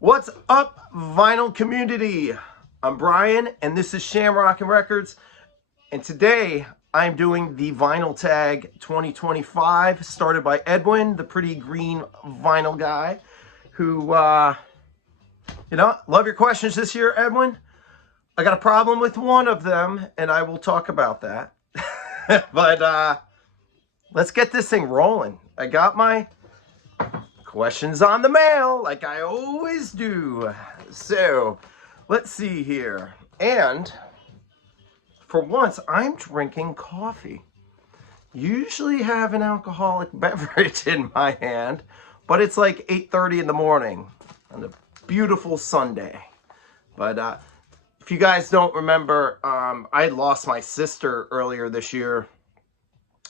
What's up, vinyl community? I'm Brian, and this is Shamrock'n Records. And today, I'm doing the Vinyl Tag 2025, started by Edwin, the pretty green vinyl guy, who, love your questions this year, Edwin. I got a problem with one of them, and I will talk about that. But let's get this thing rolling. I got my questions on the mail, like I always do. So, let's see here. And for once, I'm drinking coffee. Usually have an alcoholic beverage in my hand, but it's like 8:30 in the morning on a beautiful Sunday. But if you guys don't remember, I lost my sister earlier this year,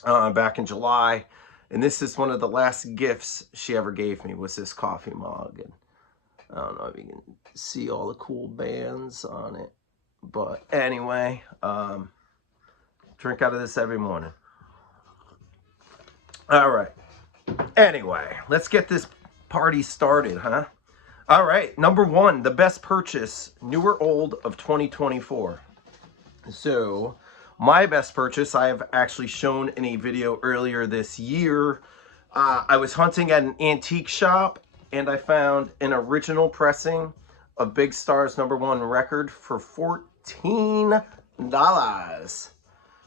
back in July. And this is one of the last gifts she ever gave me, was this coffee mug. And I don't know if you can see all the cool bands on it. But anyway, drink out of this every morning. All right. Anyway, let's get this party started, huh? All right. Number one, the best purchase, new or old, of 2024. So, my best purchase, I have actually shown in a video earlier this year. I was hunting at an antique shop, and I found an original pressing of Big Star's #1 record for $14.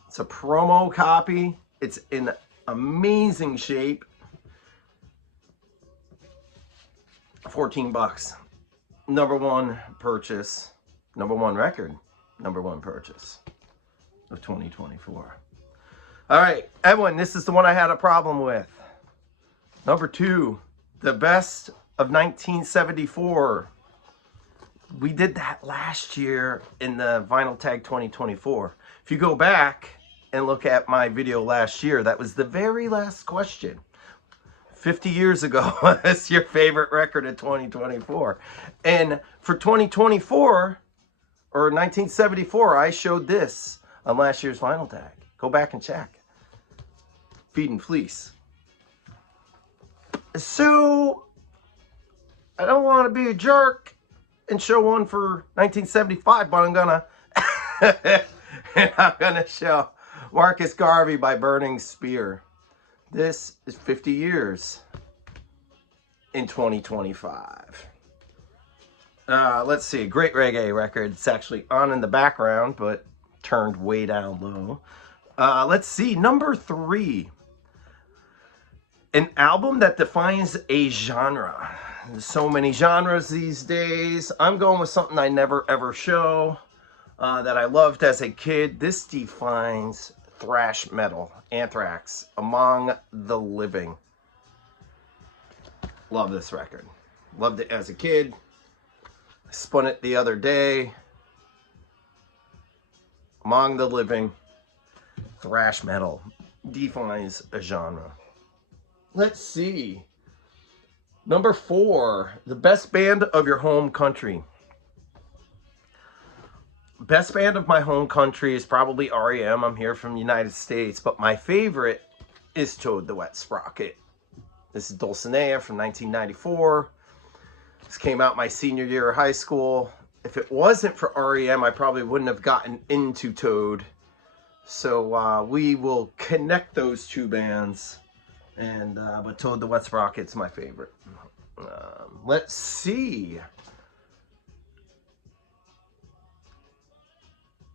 It's a promo copy. It's in amazing shape. 14 bucks. #1 purchase. #1 record. #1 purchase of 2024. All right, Edwin, this is the one I had a problem with. Number 2, the best of 1974. We did that last year in the Vinyl Tag 2024. If you go back and look at my video last year, that was the very last question. 50 years ago, what's your favorite record of 2024? And for 2024, or 1974, I showed this on last year's Vinyl Tag. Go back and check. Feed and Fleece. So, I don't want to be a jerk and show one for 1975, but I'm gonna show Marcus Garvey by Burning Spear. This is 50 years in 2025. Let's see, great reggae record. It's actually on in the background, but turned way down low. Let's see, number 3. An album that defines a genre. There's so many genres these days. I'm going with something I never ever show, that I loved as a kid. This defines thrash metal. Anthrax, Among the Living. Love this record. Loved it as a kid. I spun it the other day. Among the Living. Thrash metal defines a genre. Let's see. Number 4, the best band of your home country. Best band of my home country is probably REM. I'm here from the United States, but my favorite is Toad the Wet Sprocket. This is Dulcinea from 1994. This came out my senior year of high school. If it wasn't for REM, I probably wouldn't have gotten into Toad. So we will connect those two bands. And but Toad the Wet Sprocket's my favorite. Let's see.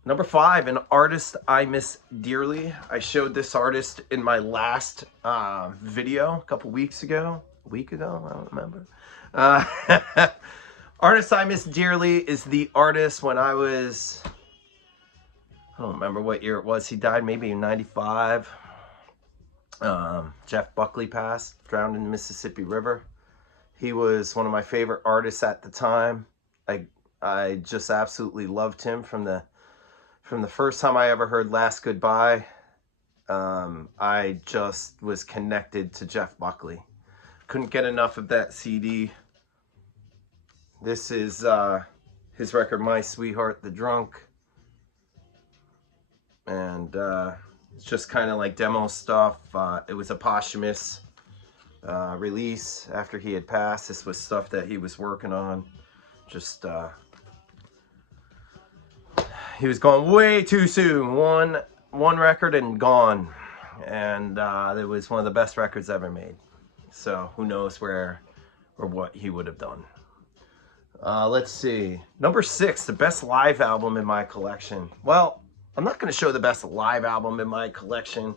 Number 5, an artist I miss dearly. I showed this artist in my last video a couple weeks ago. A week ago? I don't remember. Artist I miss dearly is the artist when I was... I don't remember what year it was. He died maybe in 95. Jeff Buckley passed, drowned in the Mississippi River. He was one of my favorite artists at the time. I just absolutely loved him from the first time I ever heard Last Goodbye. I just was connected to Jeff Buckley. Couldn't get enough of that CD. This is his record, My Sweetheart the Drunk. And it's just kind of like demo stuff. It was a posthumous release after he had passed. This was stuff that he was working on. Just he was gone way too soon. One record and gone, and it was one of the best records ever made. So who knows where or what he would have done. Let's see. Number 6, the best live album in my collection. Well, I'm not going to show the best live album in my collection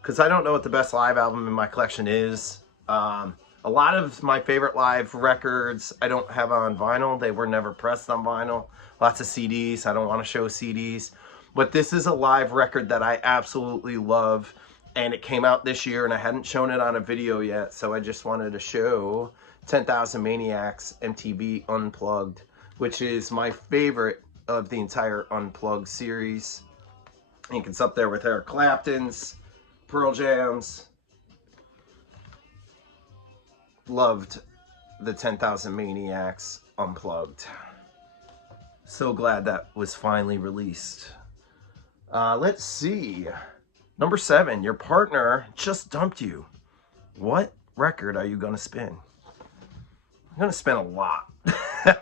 because I don't know what the best live album in my collection is. A lot of my favorite live records I don't have on vinyl. They were never pressed on vinyl. Lots of CDs. I don't want to show CDs. But this is a live record that I absolutely love. And it came out this year and I hadn't shown it on a video yet. So I just wanted to show 10,000 Maniacs MTV Unplugged, which is my favorite of the entire Unplugged series. I think it's up there with Eric Clapton's, Pearl Jam's. Loved the 10,000 Maniacs Unplugged. So glad that was finally released. Let's see. Number 7, your partner just dumped you. What record are you going to spin? I'm going to spin a lot.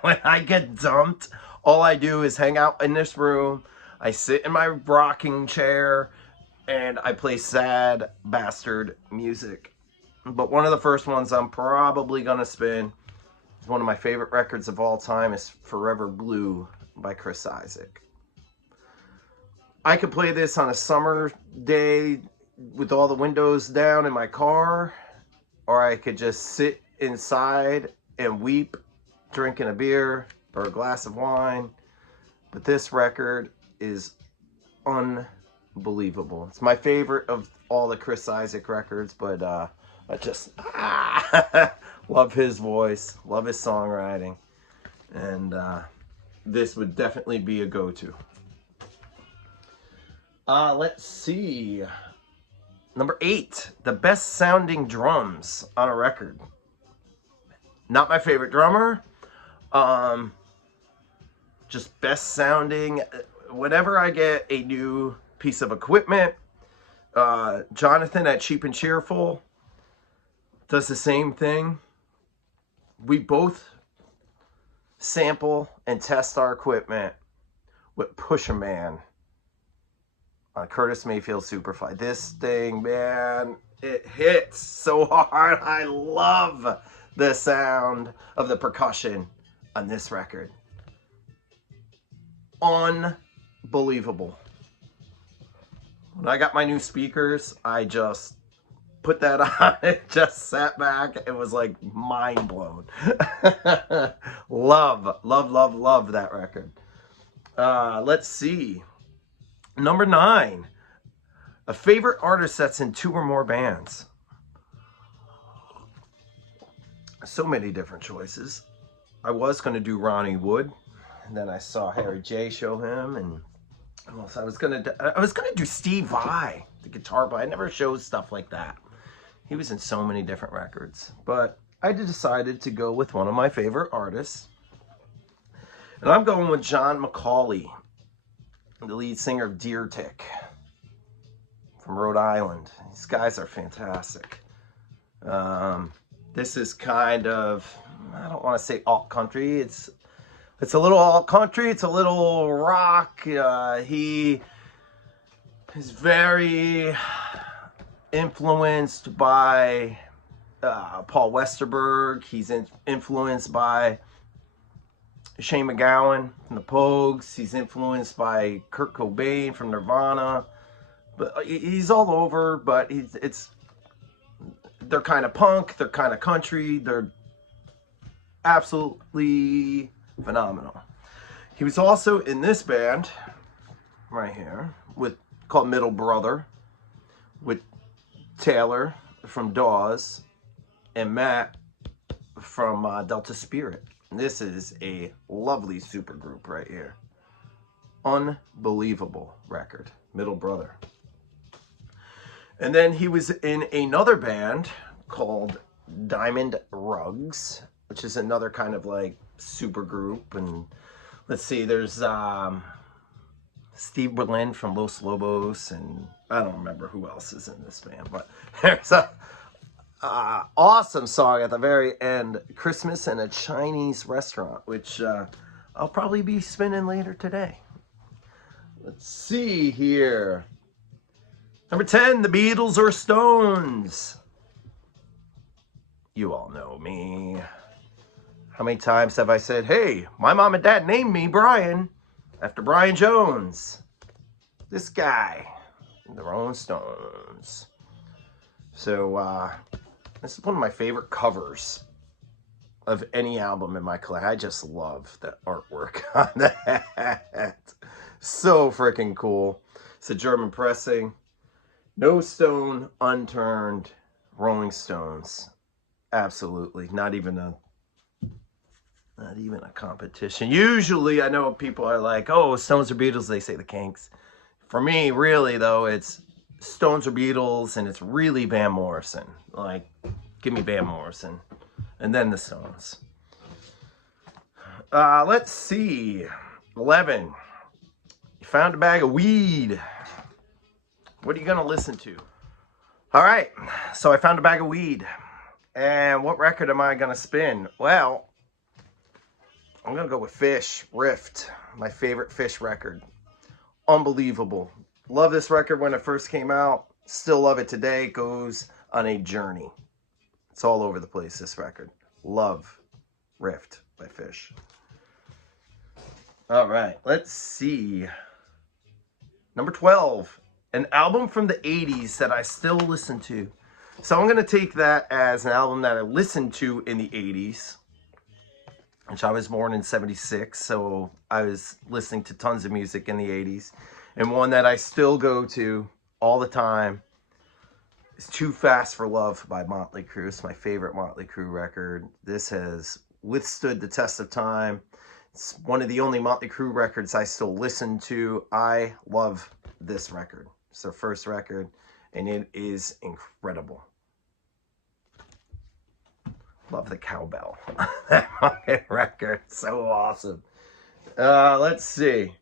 When I get dumped, all I do is hang out in this room. I sit in my rocking chair and I play sad bastard music. But one of the first ones I'm probably going to spin is one of my favorite records of all time is Forever Blue by Chris Isaak. I could play this on a summer day with all the windows down in my car, or I could just sit inside and weep, drinking a beer or a glass of wine. But this record is unbelievable. It's my favorite of all the Chris Isaak records, but I just love his voice, love his songwriting, and this would definitely be a go-to. Let's see. Number 8, the best sounding drums on a record. Not my favorite drummer. Just best sounding. Whenever I get a new piece of equipment, Jonathan at Cheap and Cheerful does the same thing. We both sample and test our equipment with Pusher Man on Curtis Mayfield Superfly. This thing, man, it hits so hard. I love the sound of the percussion on this record. Unbelievable. When I got my new speakers, I just put that on. It just sat back. It was like mind blown. Love, love, love, love that record. Let's see. Number 9, a favorite artist that's in 2 or more bands. So many different choices. I was going to do Ronnie Wood, and then I saw Harry J show him, and I was gonna do Steve Vai, the guitar player. I never showed stuff like that. He was in so many different records, but I decided to go with one of my favorite artists, and I'm going with John McCauley, the lead singer of Deer Tick from Rhode Island. These guys are fantastic. This is kind of, I don't want to say alt country. It's a little alt country. It's a little rock. He is very influenced by Paul Westerberg. He's influenced by Shane MacGowan from the Pogues. He's influenced by Kurt Cobain from Nirvana. But he's all over. But they're kind of punk. They're kind of country. They're absolutely phenomenal. He was also in this band right here called Middle Brother with Taylor from Dawes and Matt from Delta Spirit. This is a lovely supergroup right here. Unbelievable record, Middle Brother. And then he was in another band called Diamond Rugs, which is another kind of like supergroup. And let's see, there's Steve Berlin from Los Lobos, and I don't remember who else is in this band, but there's awesome song at the very end, Christmas in a Chinese Restaurant, which I'll probably be spinning later today. Let's see here. Number 10, the Beatles or Stones. You all know me. How many times have I said, hey, my mom and dad named me Brian after Brian Jones? This guy, the Rolling Stones. So, this is one of my favorite covers of any album in my collection. I just love the artwork on that. So freaking cool. It's a German pressing. No stone unturned. Rolling Stones. Absolutely. Not even a competition. Usually, I know people are like, oh, Stones or Beatles, they say the Kinks. For me, really, though, it's Stones or Beatles, and it's really Van Morrison. Like, give me Van Morrison. And then the Stones. Let's see. 11. You found a bag of weed. What are you going to listen to? All right. So I found a bag of weed. And what record am I going to spin? Well, I'm going to go with Fish, Rift. My favorite Fish record. Unbelievable. Love this record when it first came out. Still love it today. It goes on a journey. It's all over the place, this record. Love Rift by Fish. All right, let's see. Number 12, an album from the 80s that I still listen to. So I'm going to take that as an album that I listened to in the 80s, which I was born in 76, so I was listening to tons of music in the 80s. And one that I still go to all the time is Too Fast for Love by Motley Crue. It's my favorite Motley Crue record. This has withstood the test of time. It's one of the only Motley Crue records I still listen to. I love this record. It's their first record, and it is incredible. Love the cowbell. That fucking record. So awesome. Let's see.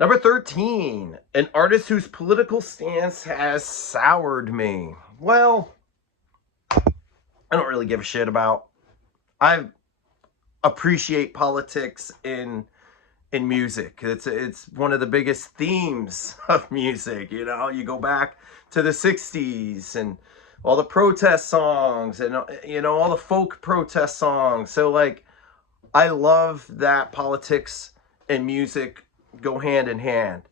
Number 13, an artist whose political stance has soured me. Well, I don't really give a shit about. I appreciate politics in music. It's one of the biggest themes of music. You know, you go back to the 60s and all the protest songs and, you know, all the folk protest songs. So, like, I love that politics and music go hand in hand.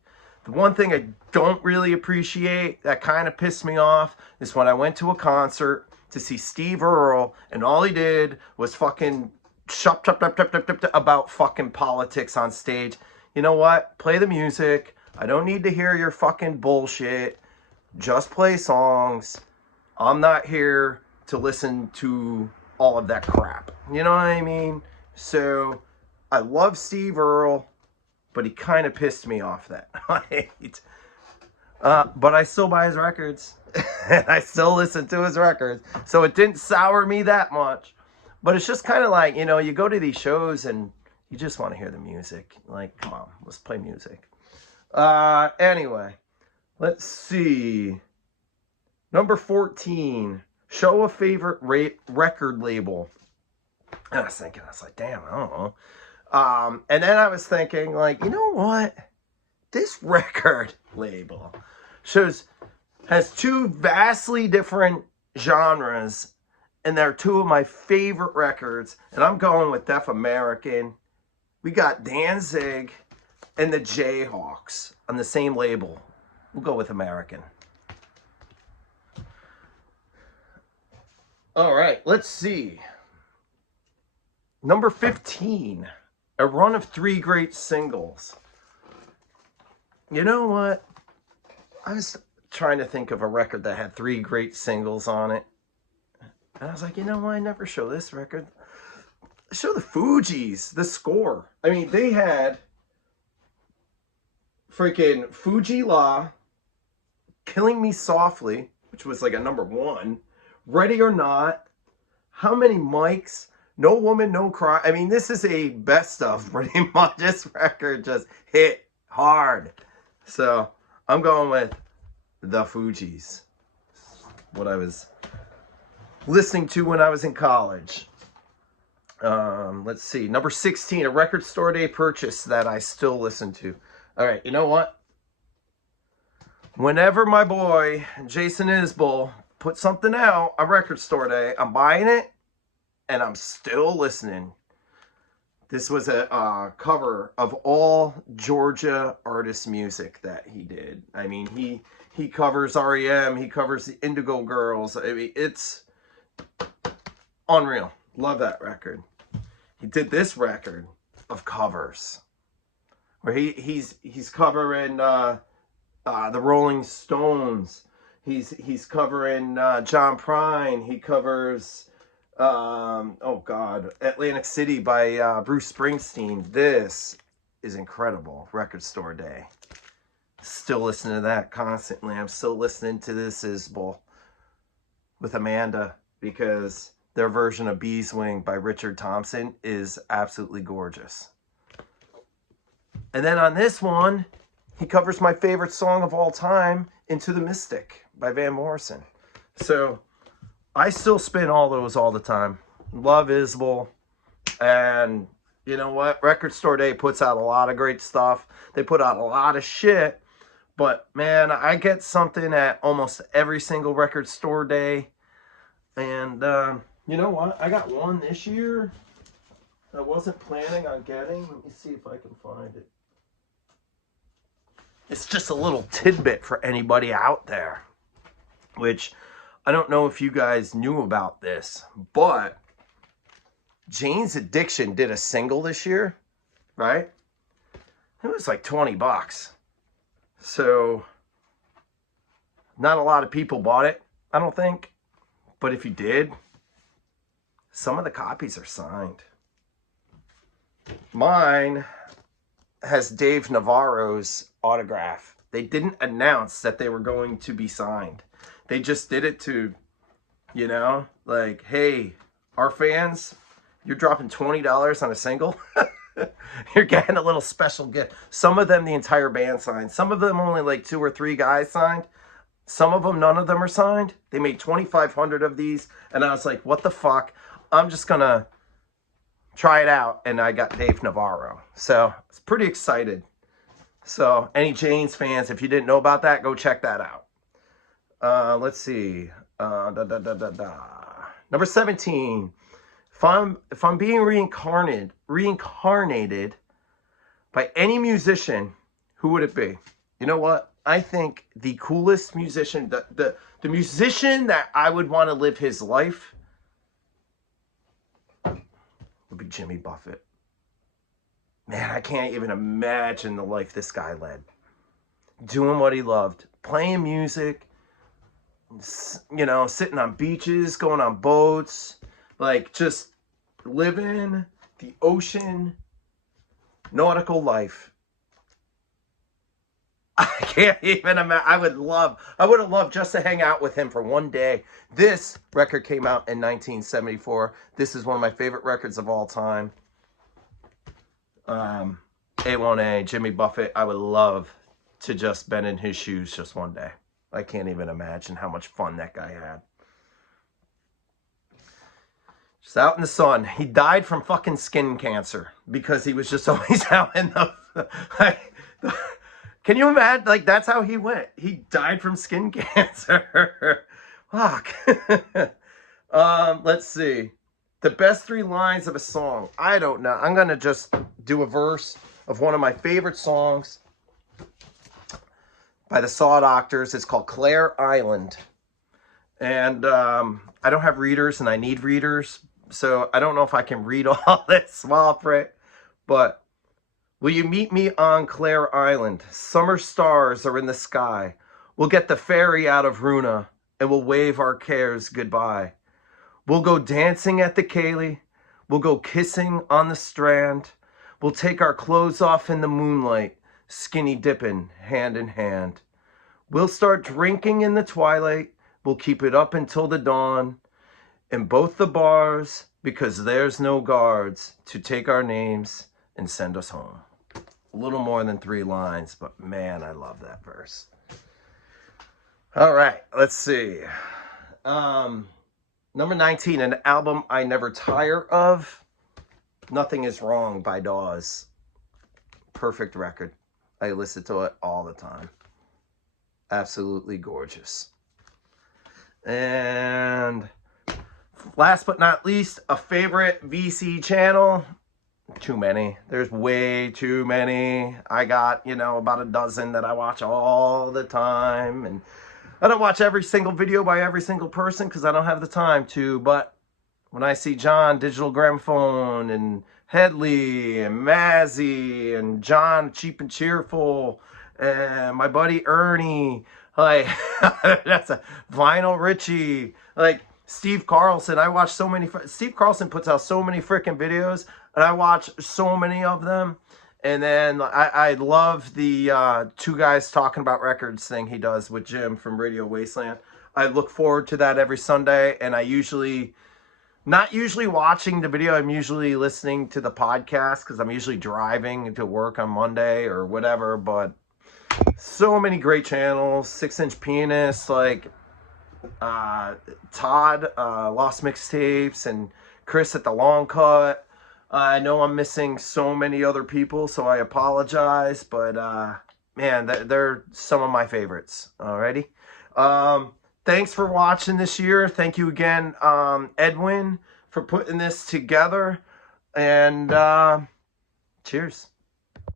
The one thing I don't really appreciate that kind of pissed me off is when I went to a concert to see Steve Earle and all he did was fucking shut about fucking politics on stage. You know what? Play the music. I don't need to hear your fucking bullshit. Just play songs. I'm not here to listen to all of that crap. You know what I mean? So I love Steve Earle, but he kind of pissed me off that night. But I still buy his records. And I still listen to his records. So it didn't sour me that much. But it's just kind of like, you know, you go to these shows and you just want to hear the music. Like, come on, let's play music. Anyway, let's see. Number 14, show a favorite record label. And I was thinking, I was like, damn, I don't know. And then I was thinking, like, you know what? This record label has two vastly different genres, and they're two of my favorite records. And I'm going with Def American. We got Danzig and the Jayhawks on the same label. We'll go with American. All right, let's see. Number 15, a run of 3 great singles. You know what? I was trying to think of a record that had 3 great singles on it. And I was like, you know what? I never show this record. Show the Fugees, The Score. I mean, they had freaking Fuji La, Killing Me Softly, which was like a number 1. Ready or Not, How Many Mics, No Woman, No Cry. I mean, this is a best of pretty much. This record just hit hard. So I'm going with the Fugees. What I was listening to when I was in college. Let's see. Number 16, a record store day purchase that I still listen to. All right, you know what? Whenever my boy Jason Isbell puts something out on record store day, I'm buying it and I'm still listening. This was a cover of all Georgia artist music that he did. I mean, he covers REM, he covers the Indigo Girls. I mean, it's unreal. Love that record. He did this record of covers where he's covering the Rolling Stones. He's covering John Prine. He covers oh God, Atlantic City by Bruce Springsteen. This is incredible. Record store day. Still listening to that constantly. I'm still listening to this Isbell with Amanda because their version of Bees Wing by Richard Thompson is absolutely gorgeous. And then on this one, he covers my favorite song of all time, Into the Mystic by Van Morrison. So I still spin all those all the time. Love Isbell. And you know what? Record Store Day puts out a lot of great stuff. They put out a lot of shit. But man, I get something at almost every single record store day. And you know what? I got one this year I wasn't planning on getting. Let me see if I can find it. It's just a little tidbit for anybody out there, which I don't know if you guys knew about this, but Jane's Addiction did a single this year, right? It was like 20 bucks. So not a lot of people bought it, I don't think. But if you did, some of the copies are signed. Mine has Dave Navarro's autograph. They didn't announce that they were going to be signed. They just did it to, you know, like, hey, our fans, you're dropping $20 on a single. You're getting a little special gift. Some of them, the entire band signed. Some of them, only like 2 or 3 guys signed. Some of them, none of them are signed. They made 2,500 of these. And I was like, what the fuck? I'm just going to try it out. And I got Dave Navarro. So I was pretty excited. So any Jane's fans, if you didn't know about that, go check that out. Let's see. Number 17. If I'm being reincarnated by any musician, who would it be? You know what? I think the coolest musician, the musician that I would want to live his life would be Jimmy Buffett. Man, I can't even imagine the life this guy led. Doing what he loved. Playing music. You know, sitting on beaches, going on boats. Like, just living the ocean nautical life. I can't even imagine. I would have loved just to hang out with him for one day. This record came out in 1974. This is one of my favorite records of all time. A1A, Jimmy Buffett. I would love to just been in his shoes just one day. I can't even imagine how much fun that guy had. Just out in the sun. He died from fucking skin cancer because he was just always out in the... Can you imagine? Like, that's how he went. He died from skin cancer. Fuck. Let's see. The best 3 lines of a song. I don't know. I'm going to just do a verse of one of my favorite songs by the Saw Doctors. It's called Clare Island. And I don't have readers, and I need readers. So I don't know if I can read all this small print. But will you meet me on Clare Island? Summer stars are in the sky. We'll get the ferry out of Runa, and we'll wave our cares goodbye. We'll go dancing at the Cayley. We'll go kissing on the strand. We'll take our clothes off in the moonlight, skinny dipping hand in hand. We'll start drinking in the twilight. We'll keep it up until the dawn. In both the bars, because there's no guards to take our names and send us home. A little more than 3 lines, but man, I love that verse. All right, let's see. Number 19, an album I never tire of. Nothing Is Wrong by Dawes. Perfect record. I listen to it all the time. Absolutely gorgeous. And last but not least, a favorite VC channel. Too many. There's way too many. I got, you know, about a dozen that I watch all the time. And I don't watch every single video by every single person because I don't have the time to. But when I see John, Digital Gramophone, and Headley, and Mazzy, and John, Cheap and Cheerful, and my buddy Ernie, like, that's a Vinyl Richie, like, Steve Carlson. I watch so many, Steve Carlson puts out so many freaking videos, and I watch so many of them. And then I love the Two Guys Talking About Records thing he does with Jim from Radio Wasteland. I look forward to that every Sunday, and I usually... not usually watching the video, I'm usually listening to the podcast because I'm usually driving to work on Monday or whatever. But so many great channels. 6-Inch Pianist, like Todd, Lost Mixtapes, and Chris at the Long Cut. I know I'm missing so many other people, so I apologize. But man, they're some of my favorites. Alrighty. Thanks for watching this year. Thank you again, Edwin, for putting this together. And cheers.